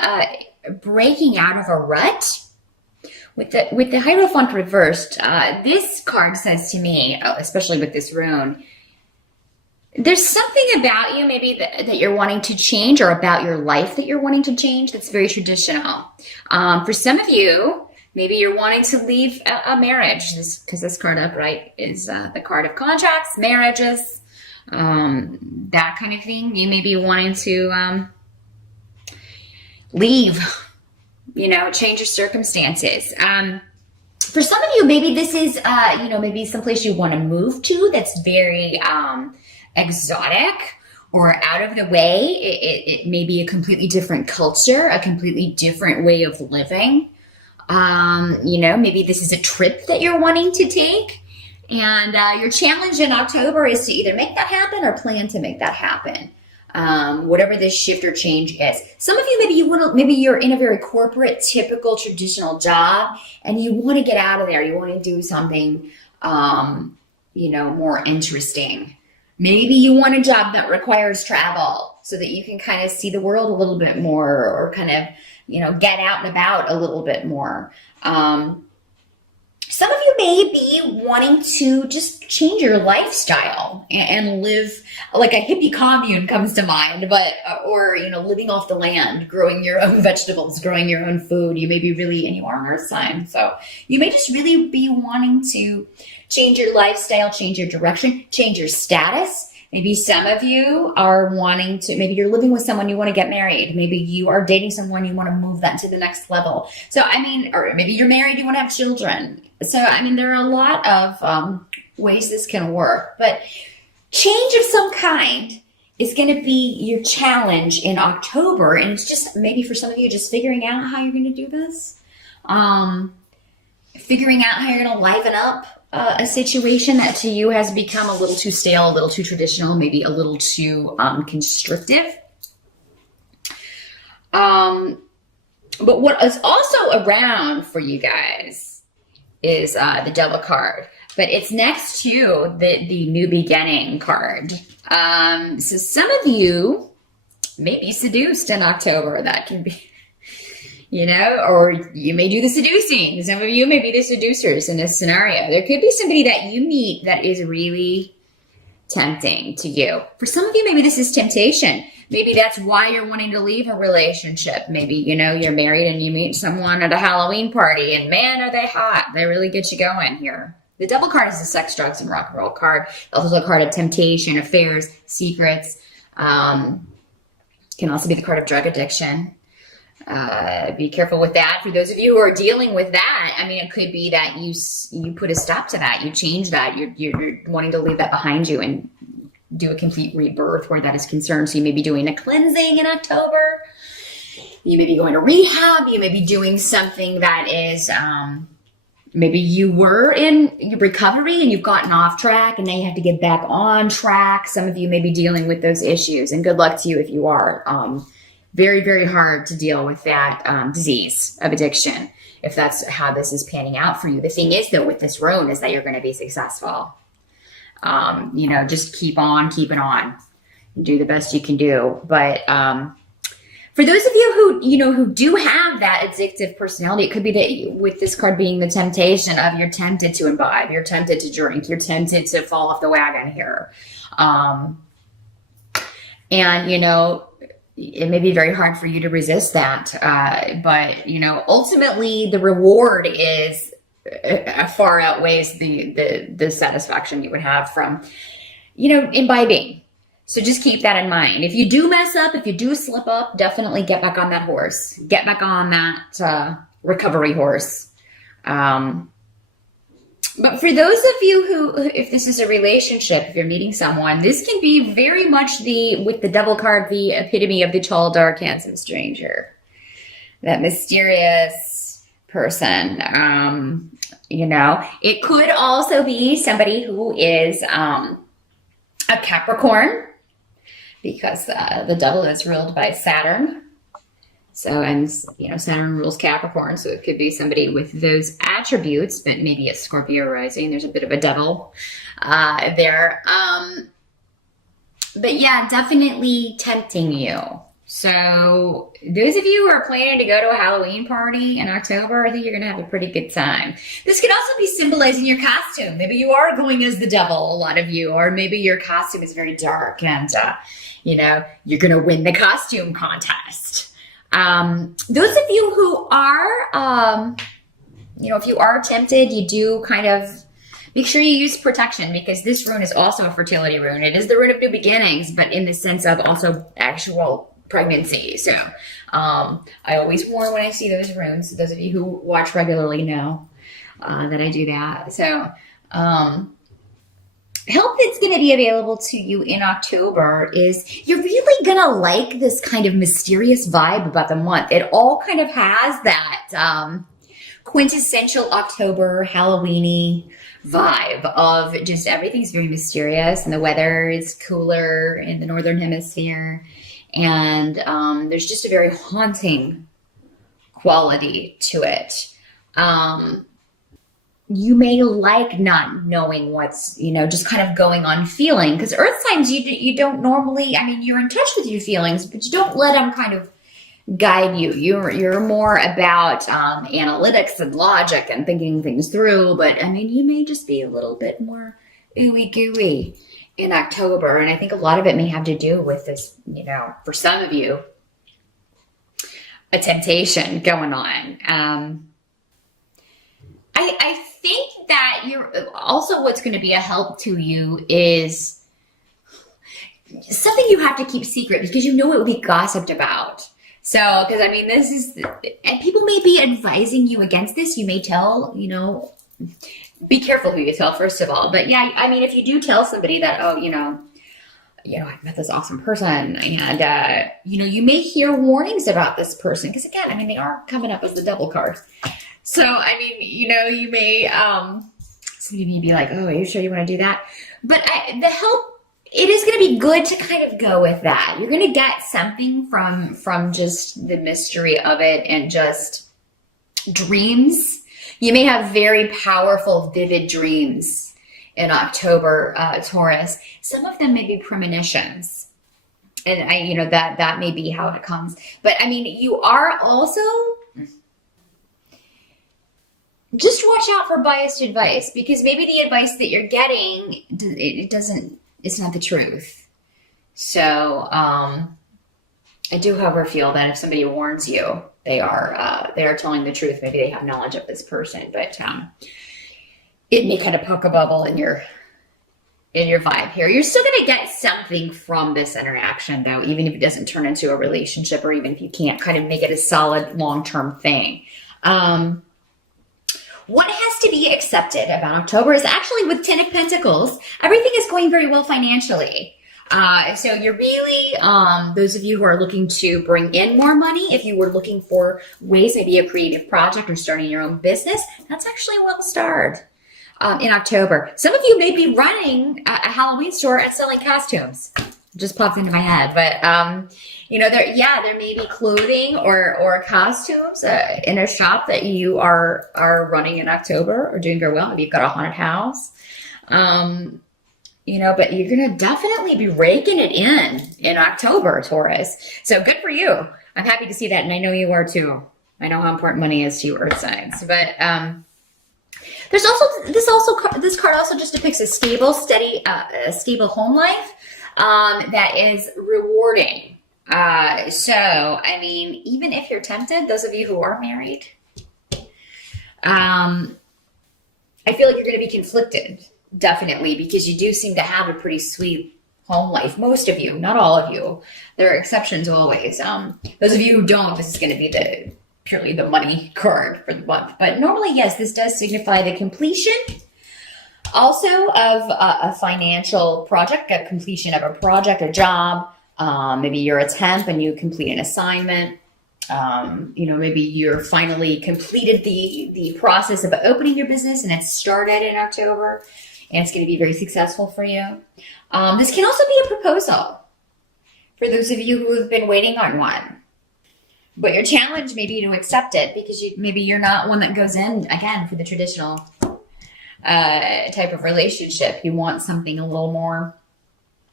breaking out of a rut. With the Hierophant reversed, this card says to me, especially with this rune, there's something about you maybe that you're wanting to change, or about your life that you're wanting to change, that's very traditional. For some of you, maybe you're wanting to leave a marriage, because this card upright is the card of contracts, marriages, that kind of thing. You may be wanting to leave, change your circumstances. For some of you, maybe this is, maybe someplace you want to move to that's very exotic or out of the way. It may be a completely different culture, a completely different way of living. Maybe this is a trip that you're wanting to take. And your challenge in October is to either make that happen or plan to make that happen. Whatever this shift or change is. Some of you, maybe you're in a very corporate, typical, traditional job, and you want to get out of there. You want to do something, more interesting. Maybe you want a job that requires travel so that you can kind of see the world a little bit more, or kind of, get out and about a little bit more. Some of you may be wanting to just change your lifestyle and live like a hippie commune comes to mind, or living off the land, growing your own vegetables, growing your own food. You may be really, and you are an earth sign, so you may just really be wanting to change your lifestyle, change your direction, change your status. Maybe some of you are wanting to, maybe you're living with someone, you want to get married. Maybe you are dating someone, you want to move that to the next level. So, or maybe you're married, you want to have children. So, there are a lot of ways this can work. But change of some kind is going to be your challenge in October. And it's just, maybe for some of you, just figuring out how you're going to do this. Figuring out how you're going to liven up a situation that to you has become a little too stale, a little too traditional, maybe a little too constrictive. But what is also around for you guys is the Devil card, but it's next to the New Beginning card. So some of you may be seduced in October. That can be, or you may do the seducing. Some of you may be the seducers in this scenario. There could be somebody that you meet that is really tempting to you. For some of you, maybe this is temptation. Maybe that's why you're wanting to leave a relationship. Maybe, you're married and you meet someone at a Halloween party, and man, are they hot. They really get you going here. The Devil card is the sex, drugs, and rock and roll card. Also a card of temptation, affairs, secrets. Can also be the card of drug addiction. Be careful with that. For those of you who are dealing with that, it could be that you put a stop to that. You change that. You're wanting to leave that behind you and do a complete rebirth where that is concerned. So you may be doing a cleansing in October. You may be going to rehab. You may be doing something that is, maybe you were in recovery and you've gotten off track and now you have to get back on track. Some of you may be dealing with those issues, and good luck to you if you are. Very, very hard to deal with that disease of addiction, if that's how this is panning out for you. The thing is, though, with this rune is that you're going to be successful. Just keep on keeping on and do the best you can do. But for those of you who do have that addictive personality, it could be that with this card being the temptation of you're tempted to imbibe, you're tempted to drink, you're tempted to fall off the wagon here. It may be very hard for you to resist that. But ultimately the reward is far outweighs the satisfaction you would have from, imbibing. So just keep that in mind. If you do mess up, if you do slip up, definitely get back on that horse. Get back on that recovery horse. But for those of you who, if this is a relationship, if you're meeting someone, this can be very much with the Devil card, the epitome of the tall, dark, handsome stranger. That mysterious person. It could also be somebody who is a Capricorn, because the Devil is ruled by Saturn. So, and Saturn rules Capricorn, so it could be somebody with those attributes, but maybe a Scorpio rising. There's a bit of a Devil there. But yeah, definitely tempting you. So those of you who are planning to go to a Halloween party in October, I think you're going to have a pretty good time. This could also be symbolizing your costume. Maybe you are going as the devil, a lot of you, or maybe your costume is very dark and, you're going to win the costume contest. Those of you who are, if you are tempted, you do kind of make sure you use protection, because this rune is also a fertility rune. It is the rune of new beginnings, but in the sense of also actual pregnancy. So I always warn when I see those runes. Those of you who watch regularly know that I do that. So help that's going to be available to you in October is you're really going to like this kind of mysterious vibe about the month. It all kind of has that quintessential October Halloween-y vibe of just everything's very mysterious and the weather is cooler in the northern hemisphere, and there's just a very haunting quality to it. You may like not knowing what's, just kind of going on feeling, because earth signs, you don't normally, you're in touch with your feelings, but you don't let them kind of guide you. You're more about analytics and logic and thinking things through, but you may just be a little bit more ooey gooey in October. And I think a lot of it may have to do with this, for some of you, a temptation going on. I think that also what's going to be a help to you is something you have to keep secret, because it will be gossiped about. So, because this is, and people may be advising you against this. You may tell, be careful who you tell, first of all. But yeah, if you do tell somebody that, I met this awesome person, and, you may hear warnings about this person. Because again, they are coming up as the double card. So, you may, somebody may be like, oh, are you sure you want to do that? But the help, it is going to be good to kind of go with that. You're going to get something from just the mystery of it and just dreams. You may have very powerful, vivid dreams in October, Taurus. Some of them may be premonitions. And that may be how it comes. But you are also, just watch out for biased advice, because maybe the advice that you're getting, it's not the truth. So I do, however, feel that if somebody warns you, they are telling the truth. Maybe they have knowledge of this person, but it may kind of poke a bubble in your vibe here. You're still going to get something from this interaction, though, even if it doesn't turn into a relationship, or even if you can't kind of make it a solid long-term thing. What has to be accepted about October is actually with Ten of Pentacles, everything is going very well financially. So you're really, those of you who are looking to bring in more money, if you were looking for ways, maybe a creative project or starting your own business, that's actually well starred in October. Some of you may be running a Halloween store and selling costumes. It just popped into my head, but there may be clothing or costumes in a shop that you are running in October or doing very well. Maybe you've got a haunted house. But you're going to definitely be raking it in October, Taurus. So good for you. I'm happy to see that. And I know you are too. I know how important money is to you, earth signs. But this card also just depicts a stable, steady, stable home life that is rewarding. Even if you're tempted, those of you who are married, I feel like you're going to be conflicted. Definitely, because you do seem to have a pretty sweet home life. Most of you, not all of you. There are exceptions always. Those of you who don't, this is going to be purely the money card for the month. But normally, yes, this does signify the completion also of a financial project, a completion of a project, a job. Maybe you're a temp and you complete an assignment. Maybe you're finally completed the process of opening your business and it started in October. And it's going to be very successful for you. This can also be a proposal for those of you who have been waiting on one. But your challenge may be to accept it, because maybe you're not one that goes in, again, for the traditional type of relationship. You want something a little more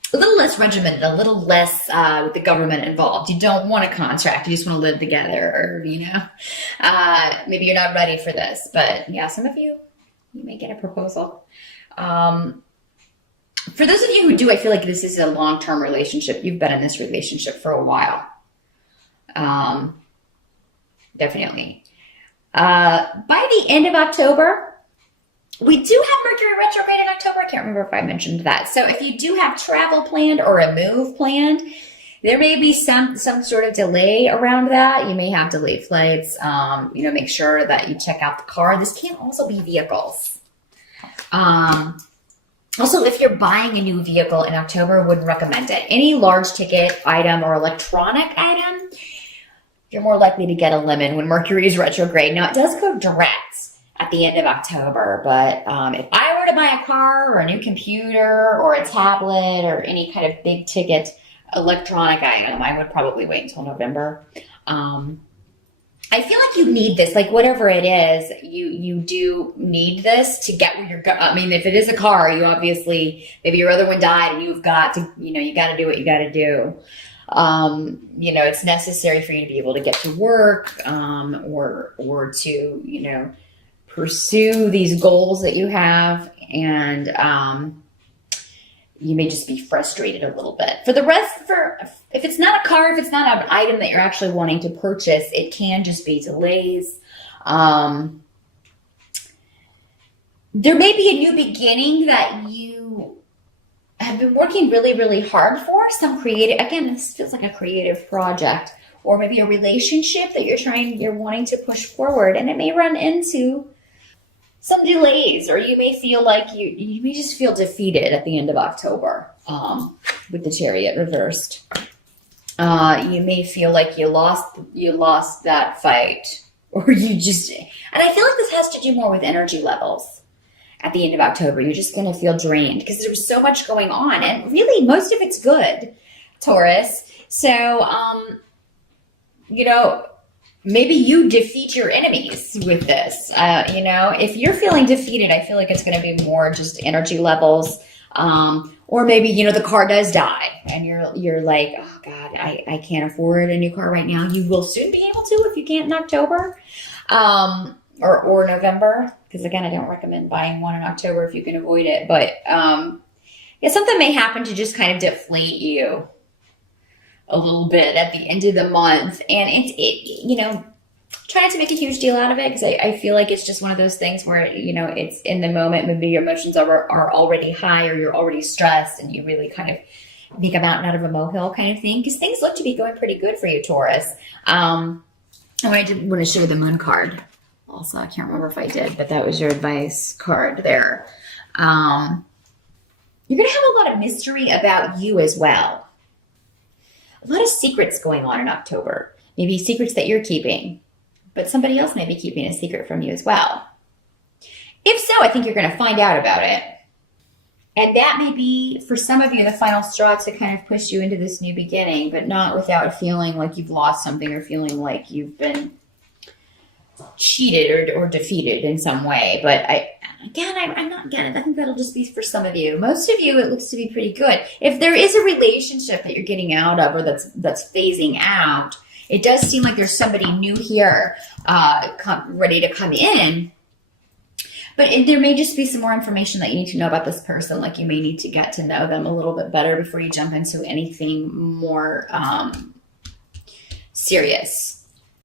a little less regimented, a little less with the government involved. You don't want a contract. You just want to live together, or, maybe you're not ready for this. But yeah, some of you may get a proposal. For those of you who do, I feel like this is a long-term relationship. You've been in this relationship for a while. Definitely. By the end of October, we do have Mercury retrograde in October. I can't remember if I mentioned that. So if you do have travel planned or a move planned, there may be some sort of delay around that. You may have delayed flights. Make sure that you check out the car. This can also be vehicles. Also, if you're buying a new vehicle in October, wouldn't recommend it. Any large ticket item or electronic item, you're more likely to get a lemon when Mercury is retrograde. Now, it does go direct at the end of October, but if I were to buy a car or a new computer or a tablet or any kind of big ticket electronic item, I would probably wait until November. I feel like you need this, like whatever it is, you do need this to get where you're going. I mean, if it is a car, you obviously, maybe your other one died and you've got to, you got to do what you got to do. It's necessary for you to be able to get to work, or to, pursue these goals that you have. And, you may just be frustrated a little bit. For the rest, if it's not a car, if it's not an item that you're actually wanting to purchase, it can just be delays. There may be a new beginning that you have been working really, really hard for. Some creative, again, this feels like a creative project, or maybe a relationship that you're wanting to push forward, and it may run into some delays, or you may feel like you may just feel defeated at the end of October with the Chariot reversed. You may feel like you lost that fight, or and I feel like this has to do more with energy levels. At the end of October, you're just going to feel drained because there's so much going on, and really most of it's good, Taurus. So, maybe you defeat your enemies with this. If you're feeling defeated, I feel like it's going to be more just energy levels. Or maybe, the car does die and you're like, oh God, I can't afford a new car right now. You will soon be able to if you can't in October, or November. Because again, I don't recommend buying one in October if you can avoid it. But, something may happen to just kind of deflate you a little bit at the end of the month, and try not to make a huge deal out of it, because I feel like it's just one of those things where it's in the moment. Maybe your emotions are already high, or you're already stressed, and you really kind of make a mountain out of a molehill kind of thing, because things look to be going pretty good for you, Taurus. I did want to show the moon card also. I can't remember if I did, but that was your advice card there. You're gonna have a lot of mystery about you as well. A lot of secrets going on in October. Maybe secrets that you're keeping, but somebody else may be keeping a secret from you as well. If so, I think you're going to find out about it. And that may be, for some of you, the final straw to kind of push you into this new beginning, but not without feeling like you've lost something, or feeling like you've been cheated or defeated in some way. But I'm not getting it. I think that'll just be for some of you. Most of you, it looks to be pretty good. If there is a relationship that you're getting out of, or that's phasing out, it does seem like there's somebody new here, ready to come in. But there may just be some more information that you need to know about this person. Like, you may need to get to know them a little bit better before you jump into anything more serious.